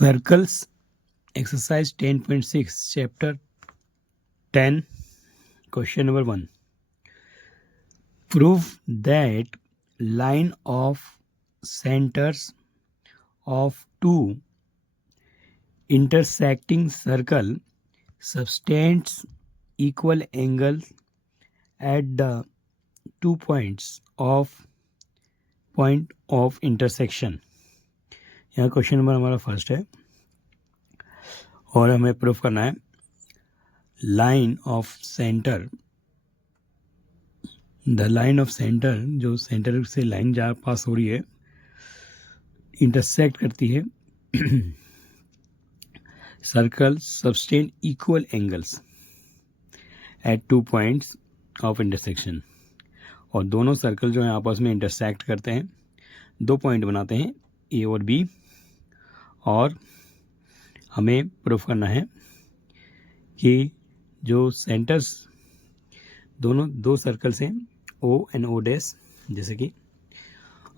Circles, exercise 10.6, chapter 10, question number 1. Prove that line of centers of two intersecting circle subtends equal angles at the 2 points of intersection. यहाँ question number हमारा first है और हमें proof करना है line of centre, the line of centre, जो centre से line जहाँ पास हो रही है इंटरसेक्ट करती है circle subtend equal angles eight 2 points of intersection, और दोनों सर्कल जो है आपस में इंटरसेक्ट करते हैं, 2 पॉइंट बनाते हैं ए और बी, और हमें प्रूफ करना है कि जो सेंटर्स दोनों 2 सर्कल्स हैं ओ एंड ओ डैश जैसे कि,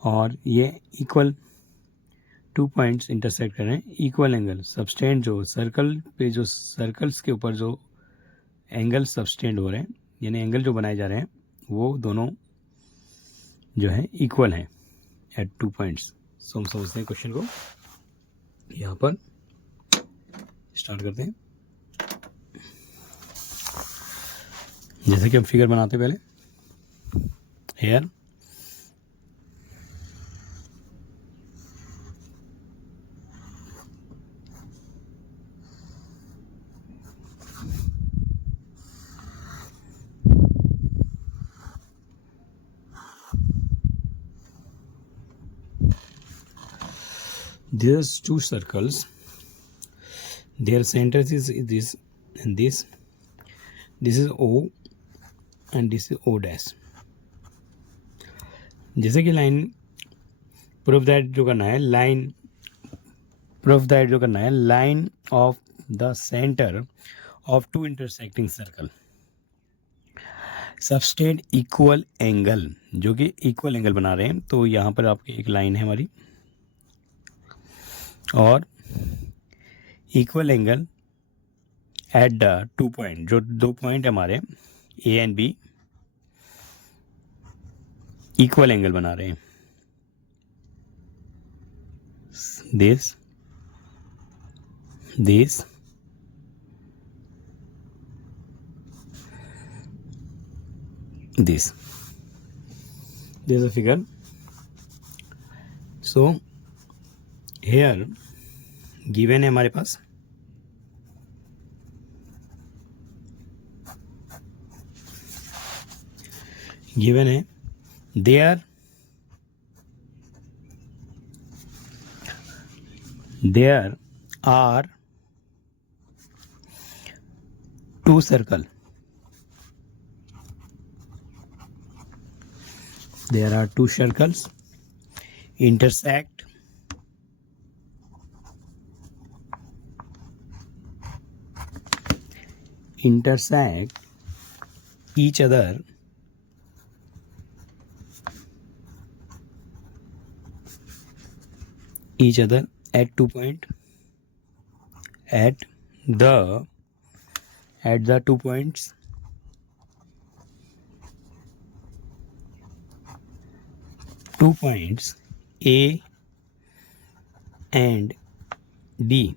और ये इक्वल 2 पॉइंट्स इंटरसेक्ट कर रहे हैं, इक्वल एंगल सबस्टेंड, जो सर्कल पे जो सर्कल्स के ऊपर जो एंगल सबस्टेंड हो रहे हैं यानी एंगल जो बनाए जा रहे हैं वो दोनों जो है इक्वल हैं एट 2 पॉइंट्स। सो हम समझते हैं क्वेश्चन को, यहाँ पर स्टार्ट करते हैं। जैसे कि हम फिगर बनाते हैं पहले, hair there's 2 circles, their centers is this and this is O and this is O dash। जैसे कि लाइन प्रूफ दैट जो करना है, line of the centre of 2 intersecting circle subtend equal angle, जो कि इक्वल एंगल बना रहे हैं। तो यहाँ पर आपकी एक लाइन है हमारी और equal angle at the 2 point, जो 2 पॉइंट हमारे A and B equal angle बना रहे हैं। This is a figure। so here given है हमारे पास गिवन है there are 2 circle, there are 2 circles intersect each other at 2 point, at the 2 points A and B।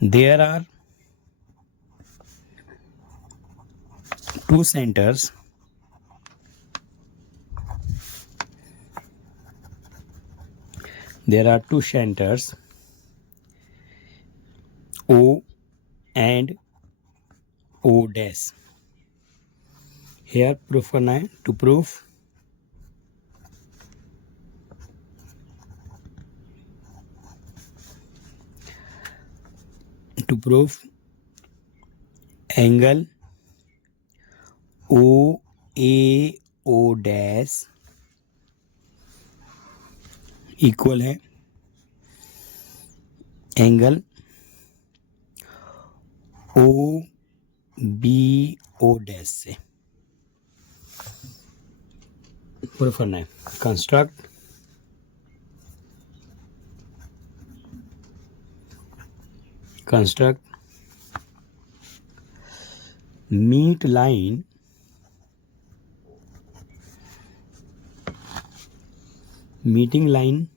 There are 2 centers O and O dash। here proof करना है, to proof angle O A O dash equal है angle O B O dash से। Proof करना है, construct construct meet line meeting line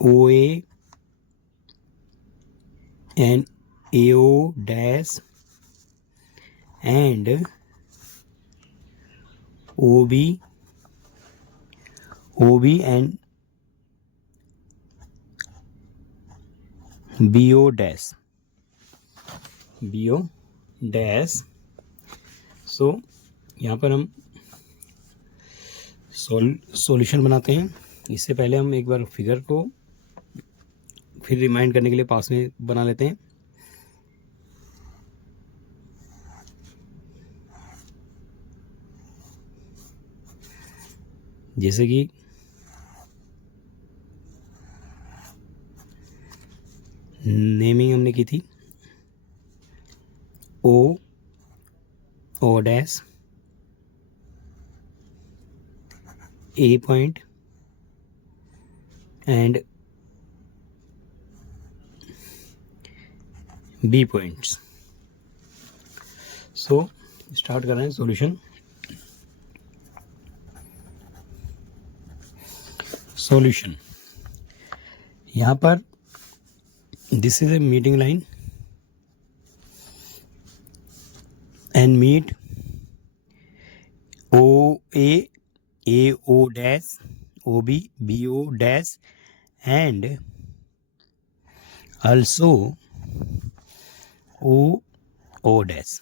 OA and AO dash and OB and BO dash सो यहाँ पर हम solution बनाते हैं। इससे पहले हम एक बार फिगर को फिर रिमाइंड करने के लिए पास में बना लेते हैं। जैसे कि नेमिंग हमने की थी O dash A point and B points. So start कर रहे हैं सॉल्यूशन। यहाँ पर this is a meeting line and meet OA, AO dash, OB, BO dash and also OO dash।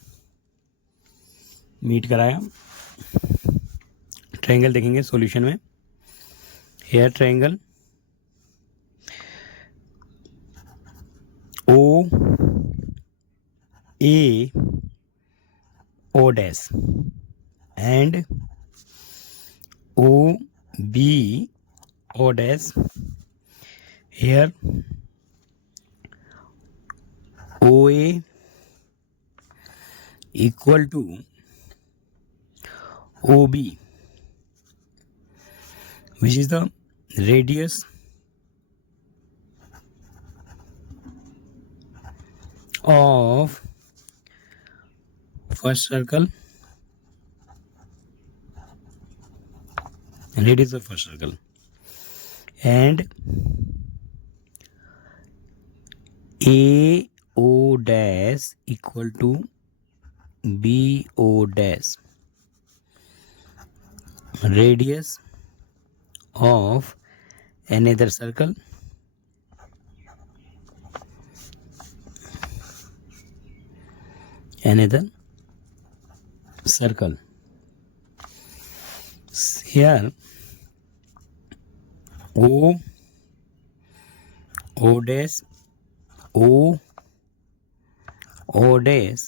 Meet कराया। ट्रायंगल देखेंगे सॉल्यूशन में। Here triangle OA O dash and OB O dash। here OA equal to OB, which is the radius of first circle, radius of first circle, and AO dash equal to BO dash, radius of another circle, circle। here O dash O dash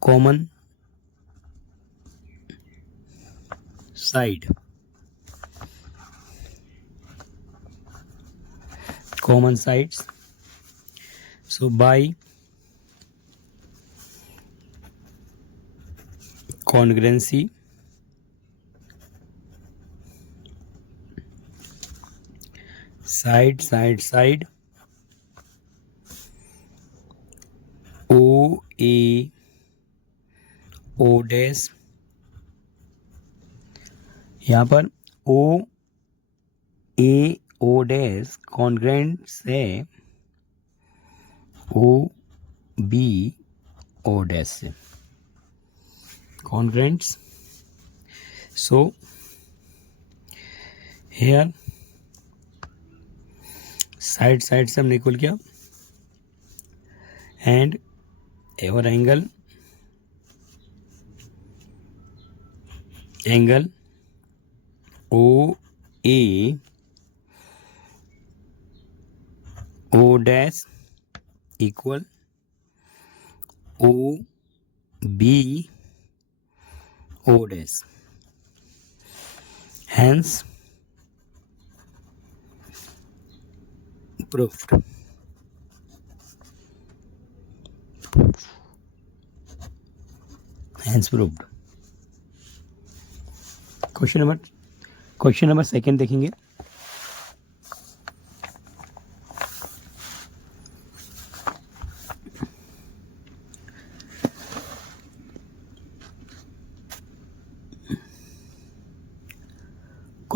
common side, common sides। so by congruency side OA O dash, यहाँ पर OA O dash congruent से OB O dash से congruents। so here side से हमने equal किया and और angle OA O dash equal OB O dash, hence proved। Question number second देखेंगे।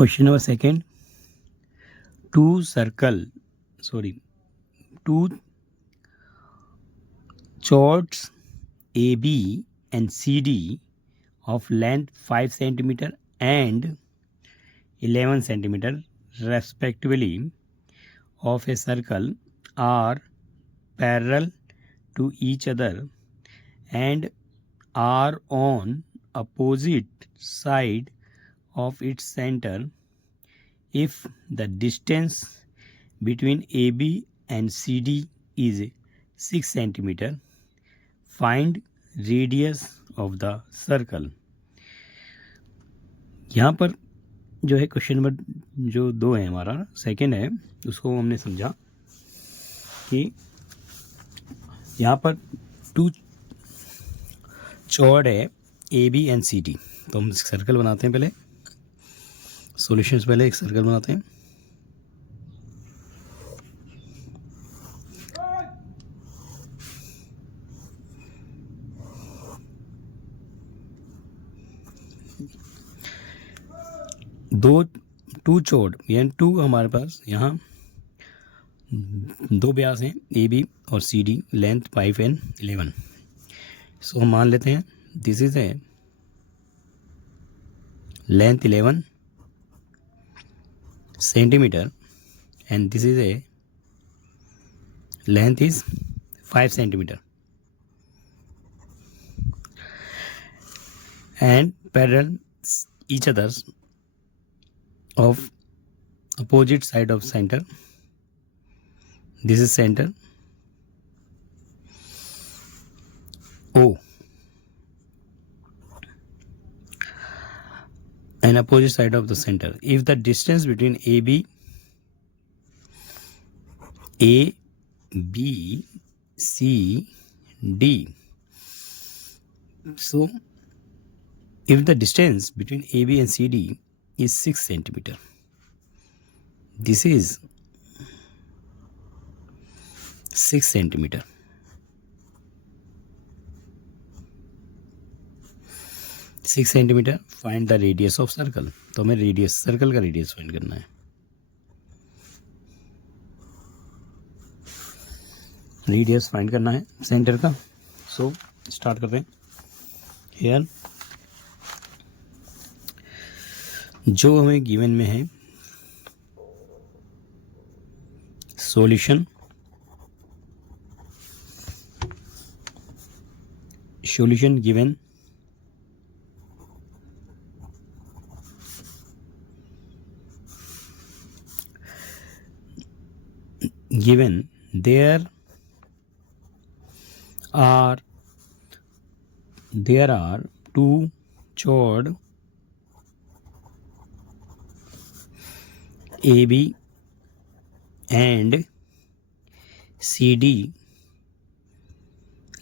Question number second. Two chords AB and CD of length 5 centimeter and 11 centimeter respectively of a circle are parallel to each other and are on opposite side of its center. If the distance between AB and CD is 6 centimeter, find radius of the circle. यहाँ पर जो है question number जो 2 है हमारा second है, उसको हमने समझा कि यहाँ पर 2 चौड़ है AB एंड CD. तो हम सर्कल बनाते हैं, पहले सॉल्यूशंस, पहले एक सर्कल बनाते हैं. टू चौड़ यानी 2 हमारे पास यहाँ 2 व्यास हैं AB और CD, लेंथ 5 एंड 11. सो हम मान लेते हैं this is a length 11 centimeter and this is a length is 5 centimeter and parallel each others of opposite side of center. This is center O and opposite side of the center. If the distance between AB, C, D. So, if the distance between AB and CD is 6 centimeter, this is 6 centimeter. Six centimetre. Find the radius of circle. तो हमें radius, circle का radius find करना है. Radius find करना है centre का. So start करते हैं. हियर जो हमें गिवन में है solution given there are 2 chord AB and CD,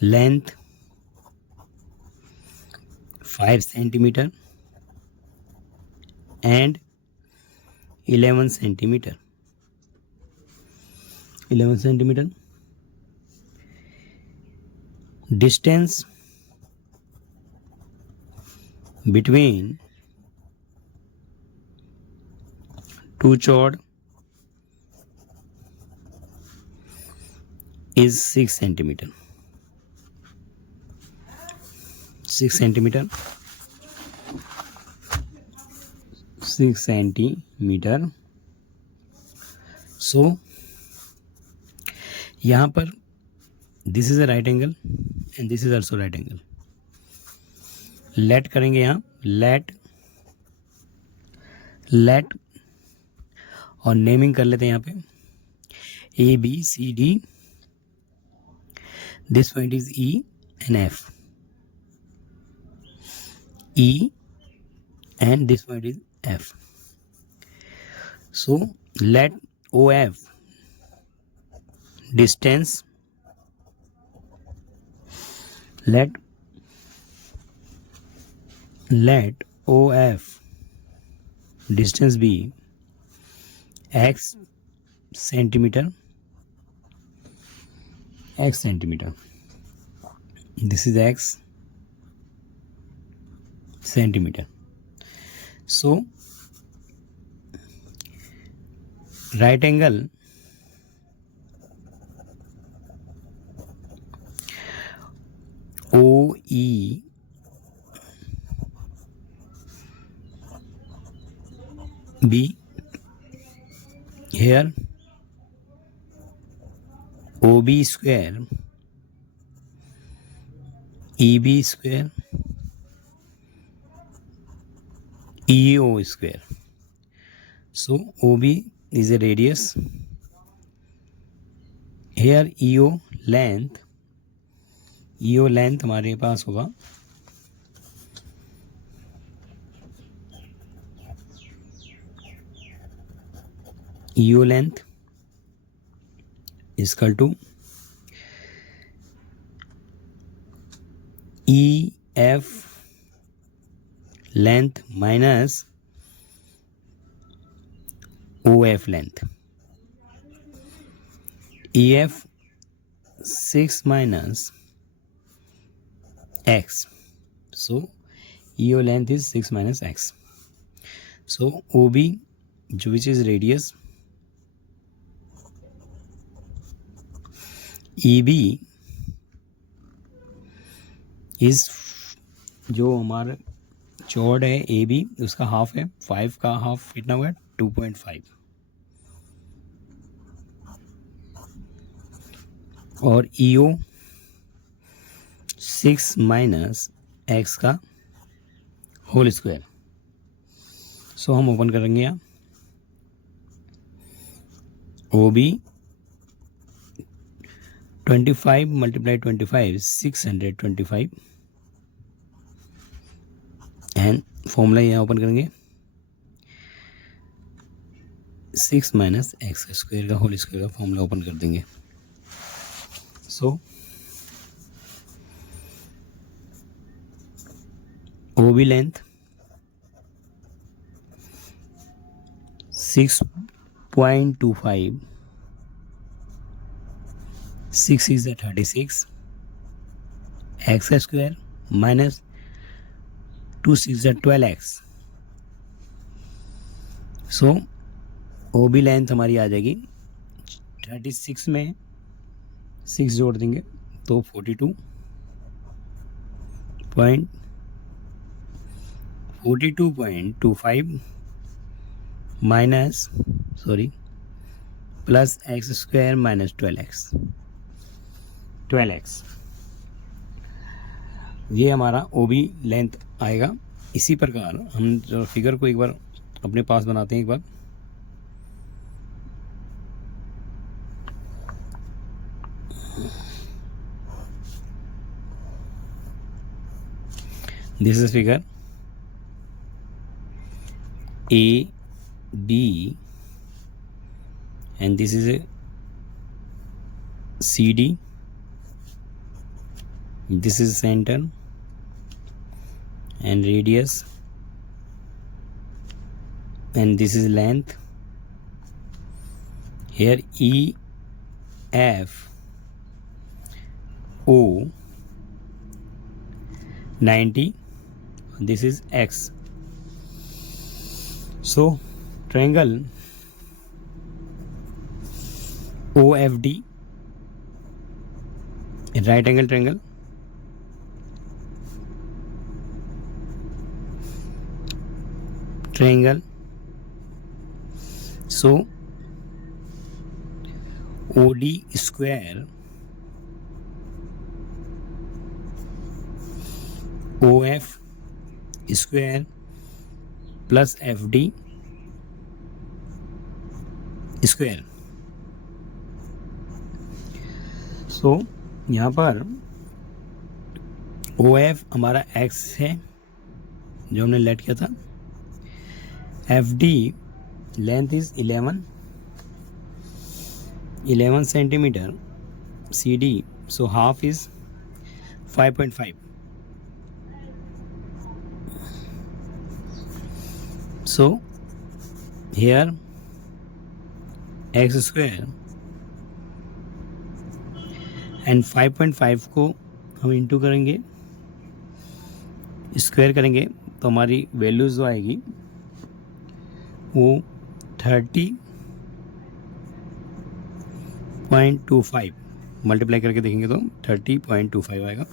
length 5 centimeter and 11 centimeter. 11 centimeter. Distance between 2 chord is 6 centimeter. 6 centimeter. 6 centimeter. So यहाँ पर this is a right angle and this is also right angle. Let करेंगे यहाँ, late और naming कर लेते हैं यहाँ पे ABCD. This point is E and F. E and this point is F. So let OF distance, let OF distance be x centimeter. This is x centimeter. So right angle OE B, here OB square EB square EO square. So OB is a radius. Here EO length हमारे पास होगा EO length is equal to EF length minus OF length. EF 6 minus X. So EO length is 6 minus X. So OB, which is radius, EB is जो हमारा चौड़ है AB उसका half है, 5 का half कितना हुआ 2.5 और EO 6 माइनस X का होल स्क्वायर. सो हम ओपन करेंगे यहाँ OB 25 multiply 25 625 एंड फॉर्मूला यहाँ ओपन करेंगे 6 माइनस एक्स स्क्वायर का होल स्क्वायर का फॉर्मूला ओपन कर देंगे. सो OB length 6.25 6 is a 36 x square minus 2 6 is 12x. So OB length हमारी आ जाएगी 36 में 6 जोड़ देंगे तो 42.25 minus plus x square minus 12x ये हमारा OB लेंथ आएगा. इसी प्रकार हम जो फिगर को एक बार अपने पास बनाते हैं एक बार. This is figure AB and this is a CD. This is center and radius and this is length. Here EF O 90. This is X. So triangle OFD, a right angle triangle, so OD square OF square plus FD square. So यहाँ पर OF हमारा X है जो हमने late किया था. FD length is 11 centimetre. CD so half is 5.5. So here x square and 5.5 को हम इंटू करेंगे स्क्वायर करेंगे तो हमारी वैल्यूज जो आएगी वो 30 30.25 मल्टीप्लाई करके देखेंगे तो 30.25 आएगा.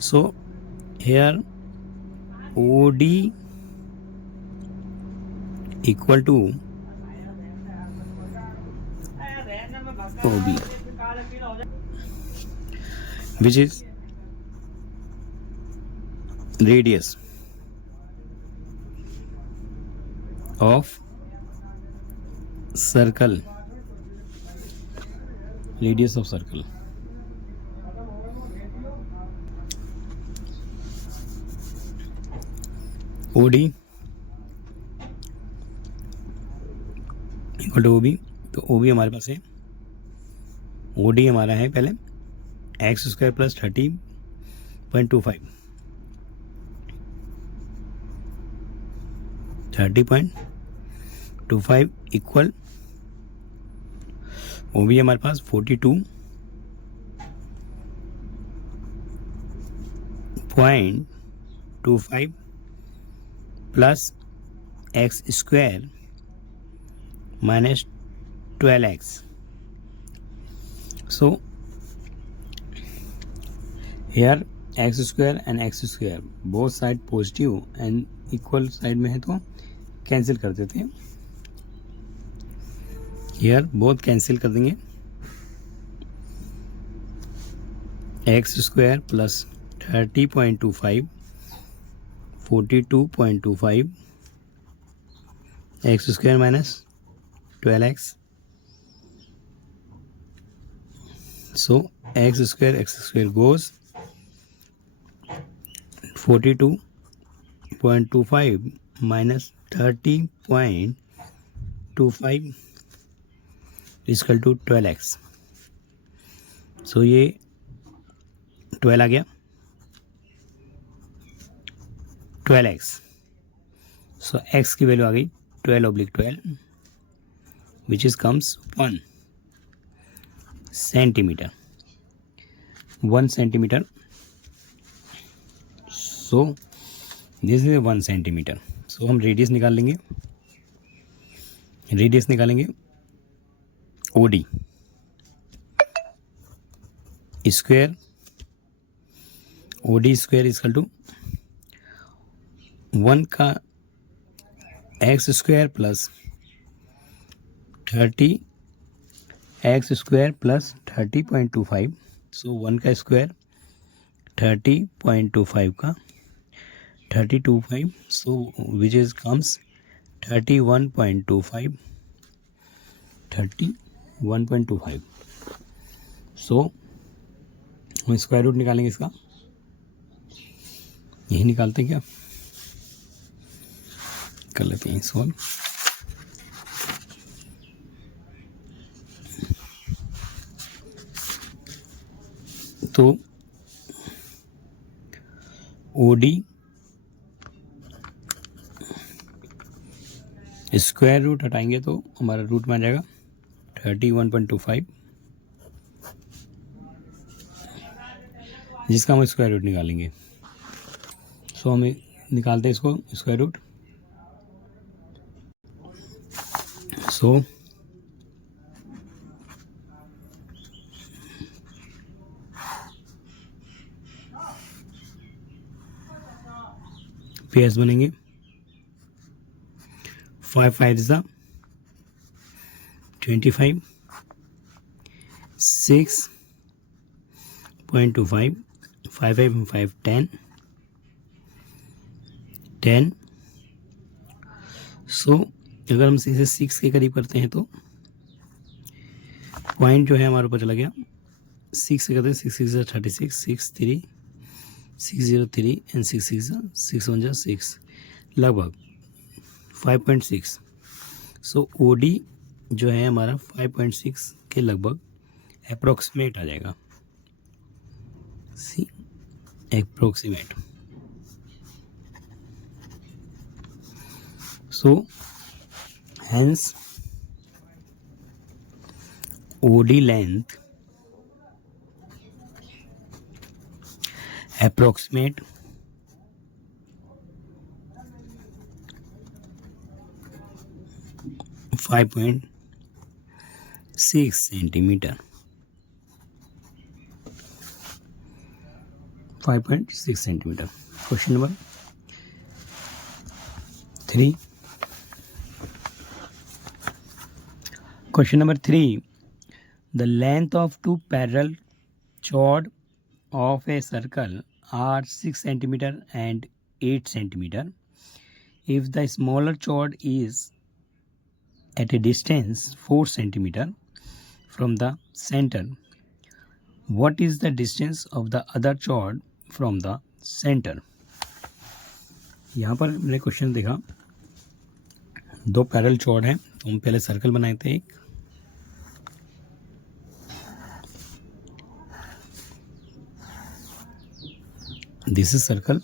So here OD equal to OB, which is radius of circle, radius of circle. OD equal to OB. तो OB हमारे पास है, OD हमारा है पहले x square plus 30.25 equal OB हमारे पास 42.25 plus x square minus 12x. So here x square and x square both side positive and equal side में है तो कैंसिल कर देते हैं. here both कैंसिल कर देंगे. x square plus 30.25 42.25 x square minus 12x. So x square goes 42.25 minus 30.25 is equal to 12x. So ये 12 आ गया 12x. So x की वैल्यू आ गई 12/12 which is comes 1 centimeter. 1 centimeter. So this is 1 centimeter. So हम radius निकाल लेंगे. Radius निकालेंगे OD square. OD square equal to 1 का X square plus 30 X square plus 30.25. So 1 का स्क्वायर 30.25 का 30.25. सो विच इज कम्स 31.25. सो हम स्क्वायर रूट निकालेंगे इसका. यही निकालते हैं क्या, कर लेते हैं सॉल्व. तो OD स्क्वायर रूट हटाएंगे तो हमारा रूट में आ जाएगा 31.25 जिसका हम स्क्वायर रूट निकालेंगे. सो हम निकालते हैं इसको स्क्वायर रूट. सो पेयर्स बनेंगे 5 5 is 25 6.25 5 5 5 10 10. सो अगर हम इसे 6 के करीब करते हैं तो पॉइंट जो है हमारे ऊपर चला गया. 6 से करते हैं 6 6 36 6 3 6 0 3 एंड 6 6 1 6 लगभग 5.6. सो OD जो है हमारा 5.6 के लगभग अप्रोक्सीमेट आ जाएगा. सी approximate. So hence OD length approximate 5.6 6 centimeter. 5.6 centimeter. Question number 3. Question number 3. The length of two parallel chord of a circle are 6 centimeter and 8 centimeter. If the smaller chord is at a distance 4 centimeter from the center, what is the distance of the other chord from the center? यहाँ पर मैंने question देखा, दो parallel चॉर्ड हैं, तो हम पहले circle बनाए थे एक, this is circle.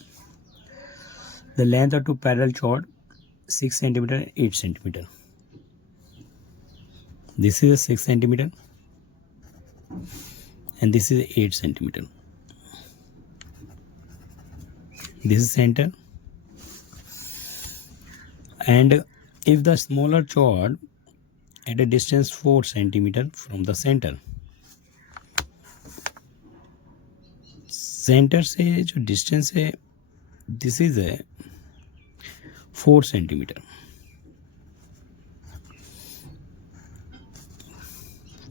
The length of two parallel chord 6 centimeter, 8 centimeter. This is 6 centimeter and this is 8 centimeter. This is center, and if the smaller chord at a distance 4 centimeter from the center, centre से जो distance है this is है 4 centimetre.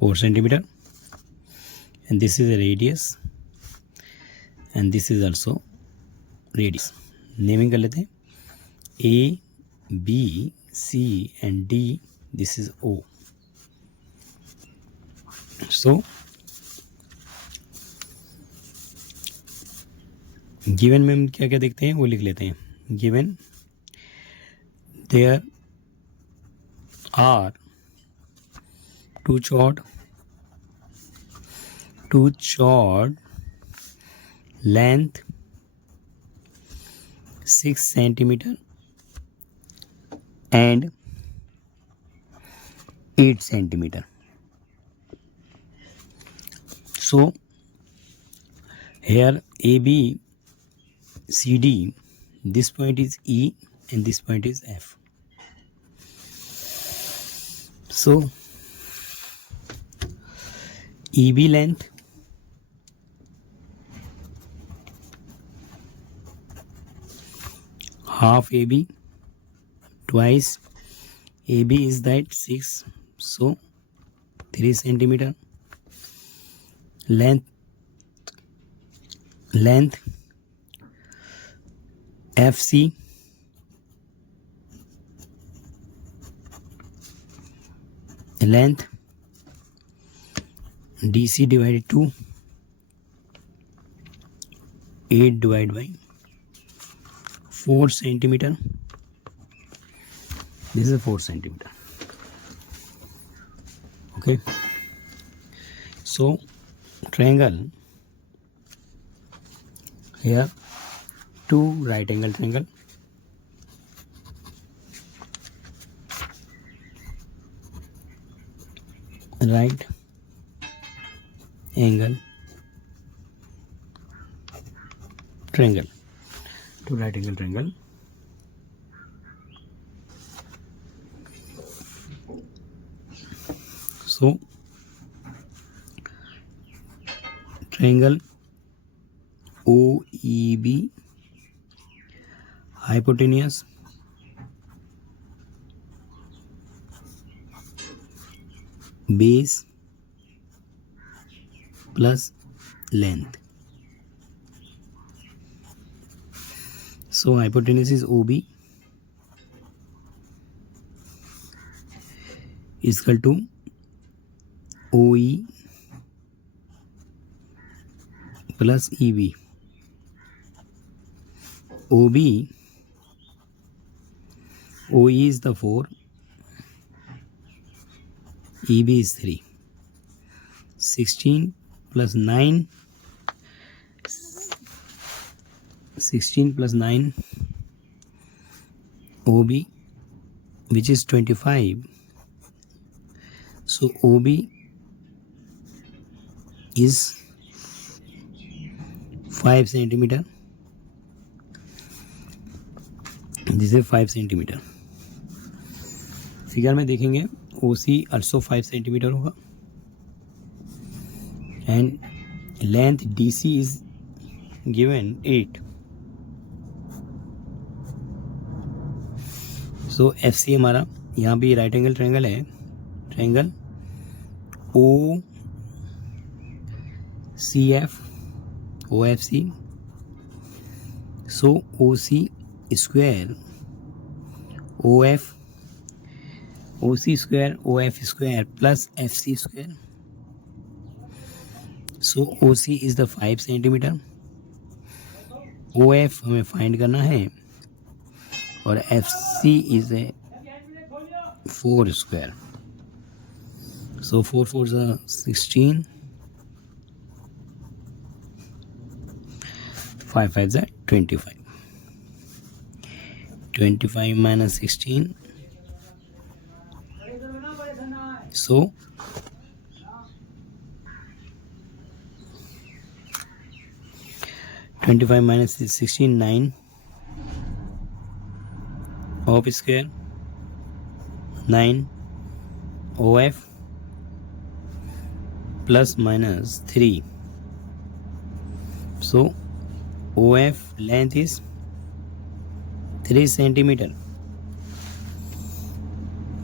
4 centimeter, and this is a radius and this is also radius. Naming कर लेते हैं. A, B, C and D, this is O. So given में हम क्या क्या देखते हैं वो लिख लेते हैं. Given there are two chord length 6 centimeter and 8 centimeter. So here AB CD, this point is E and this point is F. So EB length half AB twice AB is that 6, so 3 centimeter. Length FC length DC divided 2 8 divided by 4 centimeter. This is 4 centimeter. Okay, so triangle here, two right angle triangle, right angle triangle, two right angle triangle. So triangle OEB hypotenuse base plus length. So hypotenuse is OB is equal to OE plus EB. OE is the 4, EB is 3. 16 plus 9 OB, which is 25. So OB is 5 centimeter. This is 5 centimeter. Figure में देखेंगे OC also 5 centimeter होगा. and length DC is given 8. So FC हमारा यहाँ भी right angle triangle है, triangle OFC. So OC square OF square plus FC square. So OC is the 5 centimetre, OF हमें find करना है और FC is a 4 square. So 4 4s are 16, 5 5s are 25. 25 minus 16. So 25 minus 16, 9. OF square 9 OF plus minus 3. So OF length is 3 centimetre.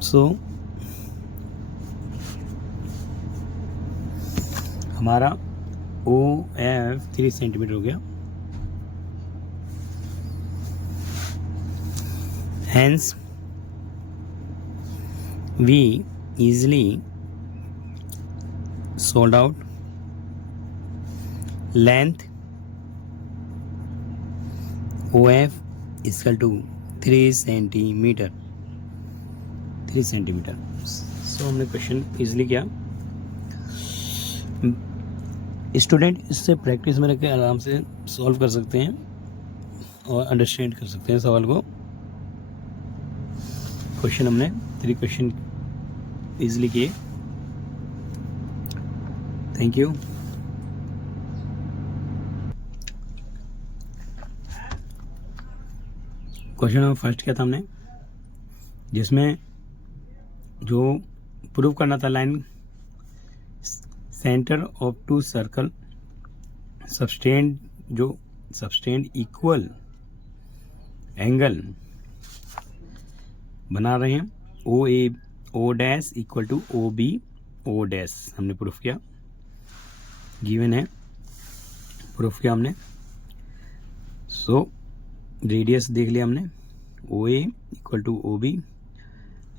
So हमारा OF 3 centimetre हो गया. Hence we easily solved out length OF is equal to 3 centimetre. 3 centimetre. So हमने question easily किया. Student इससे practice में रख के आराम से सॉल्व कर सकते हैं और अंडरस्टैंड कर सकते हैं सवाल को. क्वेश्चन हमने 3 क्वेश्चन इजीली किए. Thank you. Question number first क्या था हमने, जिसमें जो प्रूव करना था line centre of 2 circle subtend equal angle बना रहे हैं. O dash equal to OB O dash हमने प्रूफ किया. गिवन है, प्रूफ किया हमने. सो रेडियस देख लिया हमने, OA equal to OB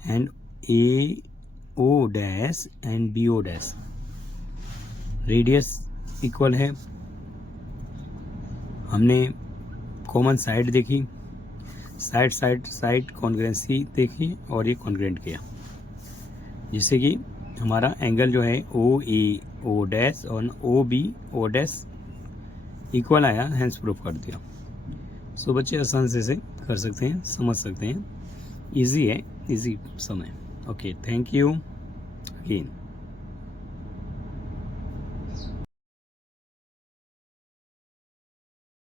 and AO dash and BO dash. Radius equal है, हमने कॉमन साइड देखी, साइड कॉन्ग्रेंसी देखी और ये कॉन्ग्रेंट किया, जिससे कि हमारा एंगल जो है OA O डैश और OB O डैश इक्वल आया. हैंस प्रूफ कर दिया. सो बच्चे आसान से कर सकते हैं, समझ सकते हैं. इजी है, इजी समय. Okay, thank you again.